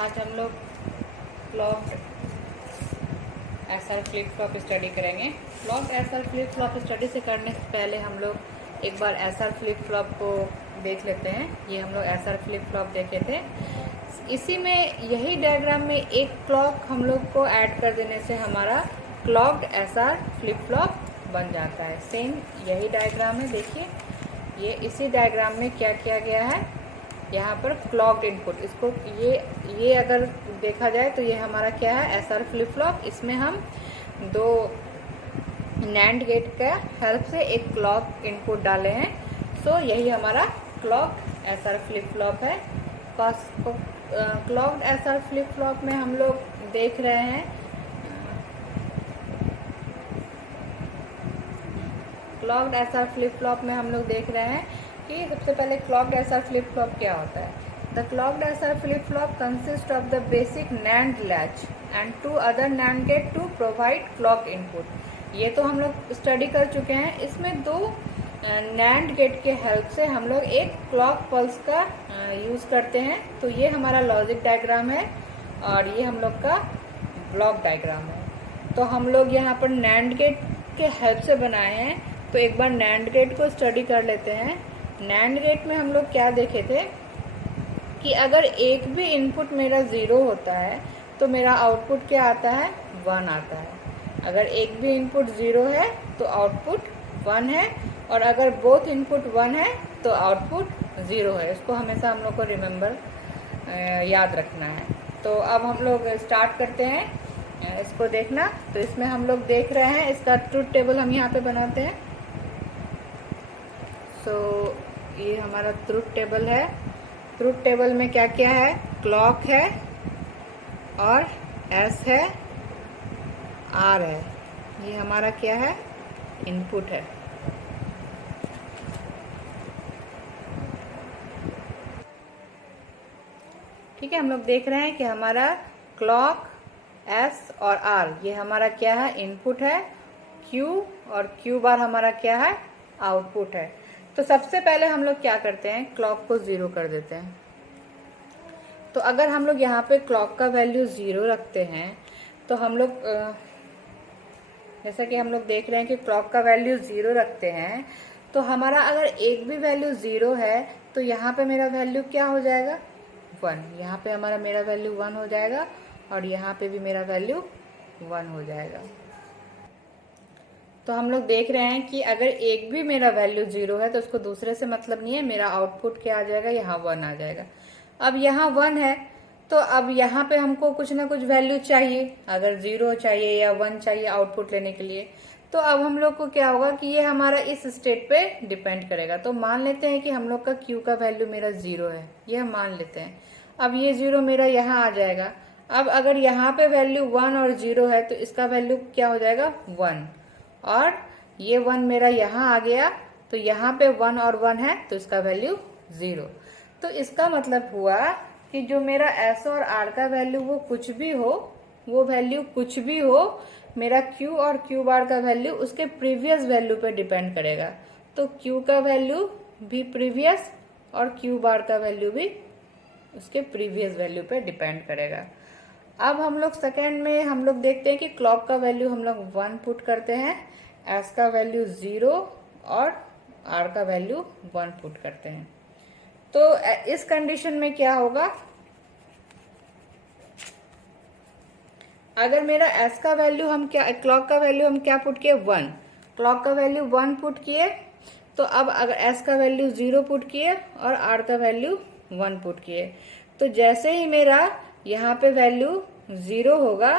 आज हम लोग clocked SR flip flop study करेंगे। Clocked SR flip flop study से करने से पहले हम लोग एक बार एसआर फ्लिप फ्लॉप को देख लेते हैं। ये हम लोग एसआर फ्लिप फ्लॉप देखे थे। इसी में यही डायग्राम में एक क्लॉक हम लोग को ऐड कर देने से हमारा क्लॉक्ड एसआर फ्लिप फ्लॉप बन जाता है। सेम यही डायग्राम है। देखिए ये इसी डायग्राम में क्या किया गया है, यहाँ पर क्लॉक्ड इनपुट, इसको ये अगर देखा जाए तो ये हमारा क्या है, एसआर फ्लिप फ्लॉप। इसमें हम दो नैंड गेट का हेल्प से एक क्लॉक इनपुट डाले हैं। सो यही हमारा क्लॉक्ड एसआर फ्लिप फ्लॉप है। क्लॉक्ड एसआर फ्लिप फ्लॉप में हम लोग देख रहे हैं, क्लॉक्ड एसआर फ्लिप फ्लॉप में हम लोग देख रहे हैं कि सबसे पहले क्लॉक्ड एसआर फ्लिप फ्लॉप क्या होता है। The clocked SR flip flop consist of the basic NAND latch and two other NAND gate to provide clock input. ये तो हम लोग स्टडी कर चुके हैं। इसमें दो नैंड गेट के हेल्प से हम लोग एक क्लॉक पल्स का यूज करते हैं। तो ये हमारा लॉजिक डायग्राम है और ये हम लोग का ब्लॉक डायग्राम है। तो हम लोग यहाँ पर नैंड गेट के हेल्प से बनाए हैं। तो एक बार नैंड गेट को स्टडी कर लेते हैं। नैंड गेट में हम लोग क्या देखे थे कि अगर एक भी इनपुट मेरा 0 होता है तो मेरा आउटपुट क्या आता है, 1 आता है। अगर एक भी इनपुट 0 है तो आउटपुट 1 है, और अगर बोथ इनपुट 1 है तो आउटपुट 0 है। इसको हमेशा हम लोग को रिमेम्बर याद रखना है। तो अब हम लोग स्टार्ट करते हैं इसको देखना। तो इसमें हम लोग देख रहे हैं, इसका ट्रुथ टेबल हम यहाँ पे बनाते हैं। सो ये हमारा ट्रुथ टेबल है। ट्रुथ टेबल में क्या क्या है, क्लॉक है और एस है, आर है। ये हमारा क्या है, इनपुट है। ठीक है, हम लोग देख रहे हैं कि हमारा क्लॉक, एस और आर ये हमारा क्या है, इनपुट है। क्यू और क्यू बार हमारा क्या है, आउटपुट है। तो सबसे पहले हम लोग क्या करते हैं, क्लॉक को 0 कर देते हैं। तो अगर हम लोग यहाँ पे क्लॉक का वैल्यू 0 रखते हैं तो हम लोग जैसा कि हम लोग देख रहे हैं कि क्लॉक का वैल्यू 0 रखते हैं तो हमारा अगर एक भी वैल्यू 0 है तो यहाँ पे मेरा वैल्यू क्या हो जाएगा, 1। यहाँ पे हमारा मेरा वैल्यू 1 हो जाएगा और यहाँ पे भी मेरा वैल्यू 1 हो जाएगा। तो हम लोग देख रहे हैं कि अगर एक भी मेरा वैल्यू 0 है तो उसको दूसरे से मतलब नहीं है, मेरा आउटपुट क्या आ जाएगा, यहाँ 1 आ जाएगा। अब यहाँ 1 है तो अब यहाँ पे हमको कुछ ना कुछ वैल्यू चाहिए, अगर 0 चाहिए या 1 चाहिए आउटपुट लेने के लिए। तो अब हम लोग को क्या होगा कि ये हमारा इस स्टेट पे डिपेंड करेगा। तो मान लेते हैं कि हम लोग का क्यू का वैल्यू मेरा 0 है, ये हम मान लेते हैं। अब ये 0 मेरा यहाँ आ जाएगा। अब अगर यहाँ पे वैल्यू 1 और 0 है तो इसका वैल्यू क्या हो जाएगा, 1, और ये 1 मेरा यहाँ आ गया तो यहाँ पे 1 और 1 है तो इसका वैल्यू 0। तो इसका मतलब हुआ कि जो मेरा एस और आर का वैल्यू वो कुछ भी हो, वो वैल्यू कुछ भी हो, मेरा क्यू और क्यू बार का वैल्यू उसके प्रीवियस वैल्यू पे डिपेंड करेगा। तो क्यू का वैल्यू भी प्रीवियस और क्यू बार का वैल्यू भी उसके प्रीवियस वैल्यू पे डिपेंड करेगा। अब हम लोग सेकेंड में हम लोग देखते हैं कि क्लॉक का वैल्यू हम लोग 1 पुट करते हैं, एस का वैल्यू 0 और आर का वैल्यू 1 पुट करते हैं। तो इस कंडीशन में क्या होगा, अगर मेरा एस का वैल्यू हम क्या, क्लॉक का वैल्यू हम क्या पुट किए, 1, क्लॉक का वैल्यू 1 पुट किए। तो अब अगर एस का वैल्यू 0 पुट किए और आर का वैल्यू 1 पुट किए, तो जैसे ही मेरा यहाँ पे वैल्यू 0 होगा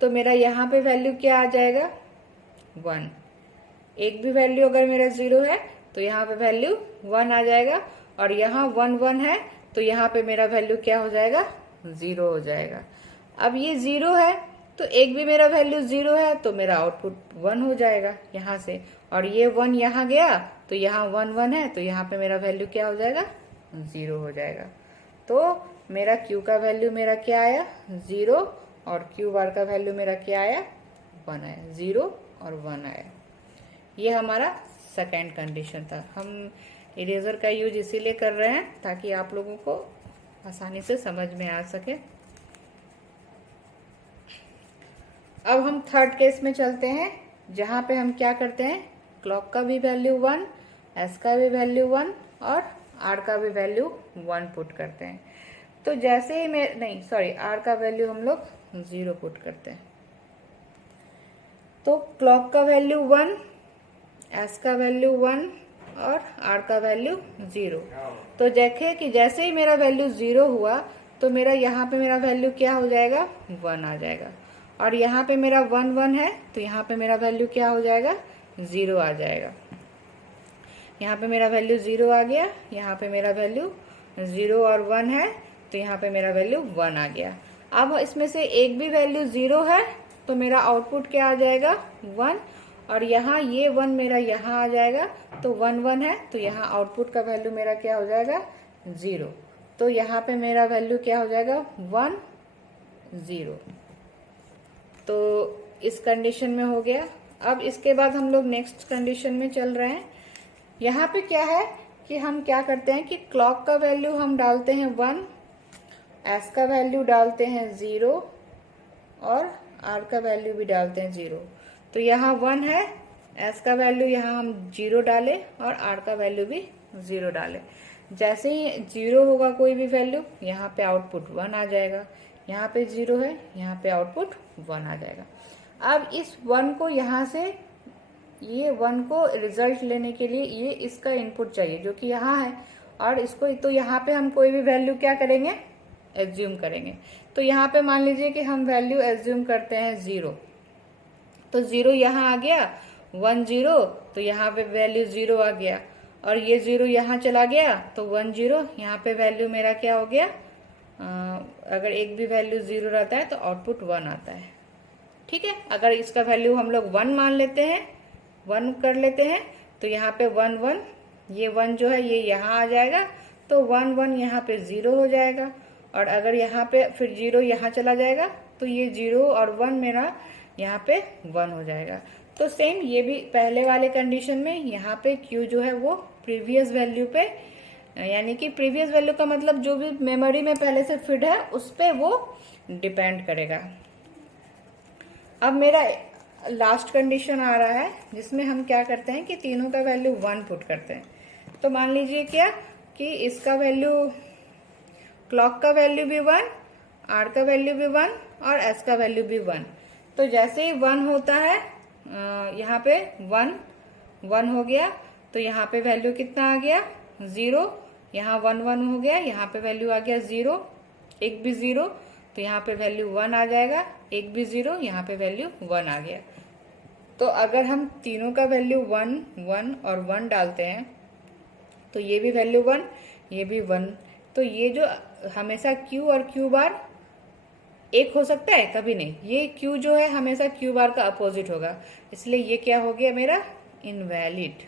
तो मेरा यहाँ पे वैल्यू क्या आ जाएगा, 1। एक भी वैल्यू अगर मेरा 0 है तो यहाँ पे वैल्यू 1 आ जाएगा, और यहाँ 1 1 है तो यहाँ पे मेरा वैल्यू क्या हो जाएगा, 0 हो जाएगा। अब ये 0 है तो एक भी मेरा वैल्यू 0 है तो मेरा आउटपुट 1 हो जाएगा यहाँ से, और ये 1 यहाँ गया तो यहाँ 1 1 है तो यहाँ पे मेरा वैल्यू क्या हो जाएगा, 0 हो जाएगा। तो मेरा क्यू का वैल्यू मेरा क्या आया, 0, और क्यू बार का वैल्यू मेरा क्या आया, 1 आया, 0 और 1 आया। ये हमारा सेकेंड कंडीशन था। हम इरेजर का यूज इसीलिए कर रहे हैं ताकि आप लोगों को आसानी से समझ में आ सके। अब हम थर्ड केस में चलते हैं, जहां पे हम क्या करते हैं, क्लॉक का भी वैल्यू 1, एस का भी वैल्यू 1 और आर का भी वैल्यू 1 पुट करते हैं। तो जैसे ही मैं नहीं सॉरी आर का वैल्यू हम लोग 0 पुट करते हैं। तो क्लॉक का वैल्यू 1, एस का वैल्यू 1 और आर का वैल्यू 0। तो देखें कि जैसे ही मेरा वैल्यू 0 हुआ तो मेरा यहाँ पे मेरा वैल्यू क्या हो जाएगा, 1 आ जाएगा। और यहाँ पे मेरा 1 1 है तो यहाँ पे मेरा वैल्यू क्या हो जाएगा, 0 आ जाएगा। यहाँ पे मेरा वैल्यू 0 आ गया, यहाँ पे मेरा वैल्यू 0 और 1 है तो यहाँ पे मेरा वैल्यू 1 आ गया। अब इसमें से एक भी वैल्यू 0 है तो मेरा आउटपुट क्या आ जाएगा, 1। और यहाँ ये 1 मेरा यहाँ आ जाएगा तो 1 1 है तो यहाँ आउटपुट का वैल्यू मेरा क्या हो जाएगा, 0। तो यहाँ पे मेरा वैल्यू क्या हो जाएगा, 1 0। तो इस कंडीशन में हो गया। अब इसके बाद हम लोग नेक्स्ट कंडीशन में चल रहे हैं। यहाँ पे क्या है कि हम क्या करते हैं कि क्लॉक का वैल्यू हम डालते हैं 1, एस का वैल्यू डालते हैं 0 और आर का वैल्यू भी डालते हैं 0। तो यहाँ 1 है, एस का वैल्यू यहाँ हम 0 डालें और आर का वैल्यू भी 0 डालें। जैसे ही 0 होगा कोई भी वैल्यू, यहाँ पे आउटपुट 1 आ जाएगा। यहाँ पे 0 है, यहाँ पे आउटपुट 1 आ जाएगा। अब इस 1 को यहाँ से, ये 1 को रिजल्ट लेने के लिए ये इसका इनपुट चाहिए जो कि यहाँ है, और इसको तो यहाँ पे हम कोई भी वैल्यू क्या करेंगे, एज्यूम करेंगे। तो यहाँ पे मान लीजिए कि हम वैल्यू एज्यूम करते हैं 0, तो 0 यहाँ आ गया, 1 0 तो यहाँ पे वैल्यू 0 आ गया, और ये 0 यहाँ चला गया तो 1 0, यहाँ पे वैल्यू मेरा क्या हो गया, अगर एक भी वैल्यू 0 रहता है तो आउटपुट 1 आता है। ठीक है, अगर इसका वैल्यू हम लोग 1 मान लेते हैं, 1 कर लेते हैं तो यहाँ पे 1 1, ये 1 जो है ये यहाँ आ जाएगा तो 1 1 यहाँ पे 0 हो जाएगा। और अगर यहाँ पे फिर 0 यहाँ चला जाएगा तो ये 0 और 1 मेरा यहाँ पे 1 हो जाएगा। तो सेम ये भी पहले वाले कंडीशन में यहाँ पे Q जो है वो प्रीवियस वैल्यू पे, यानी कि प्रीवियस वैल्यू का मतलब जो भी मेमोरी में पहले से फिट है उस पे वो डिपेंड करेगा। अब मेरा लास्ट कंडीशन आ रहा है जिसमें हम क्या करते हैं कि तीनों का वैल्यू 1 पुट करते हैं। तो मान लीजिए क्या कि इसका वैल्यू, क्लॉक का वैल्यू भी 1, आर का वैल्यू भी 1 और एस का वैल्यू भी 1। तो जैसे ही 1 होता है, यहाँ पे 1 1 हो गया तो यहाँ पे वैल्यू कितना आ गया, 0। यहाँ 1 1 हो गया, यहाँ पे वैल्यू आ गया 0, एक भी 0 तो यहाँ पे वैल्यू 1 आ जाएगा, एक भी 0 यहाँ पे वैल्यू 1 आ गया। तो अगर हम तीनों का वैल्यू 1 1 और 1 डालते हैं तो ये भी वैल्यू 1, ये भी 1। तो ये जो हमेशा Q और Q बार एक हो सकता है, कभी नहीं। ये Q जो है हमेशा Q बार का अपोजिट होगा, इसलिए ये क्या हो गया मेरा, इनवैलिड।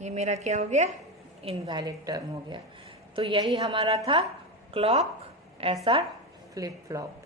ये मेरा क्या हो गया, इनवैलिड टर्म हो गया। तो यही हमारा था क्लॉक SR फ्लिप फ्लॉप।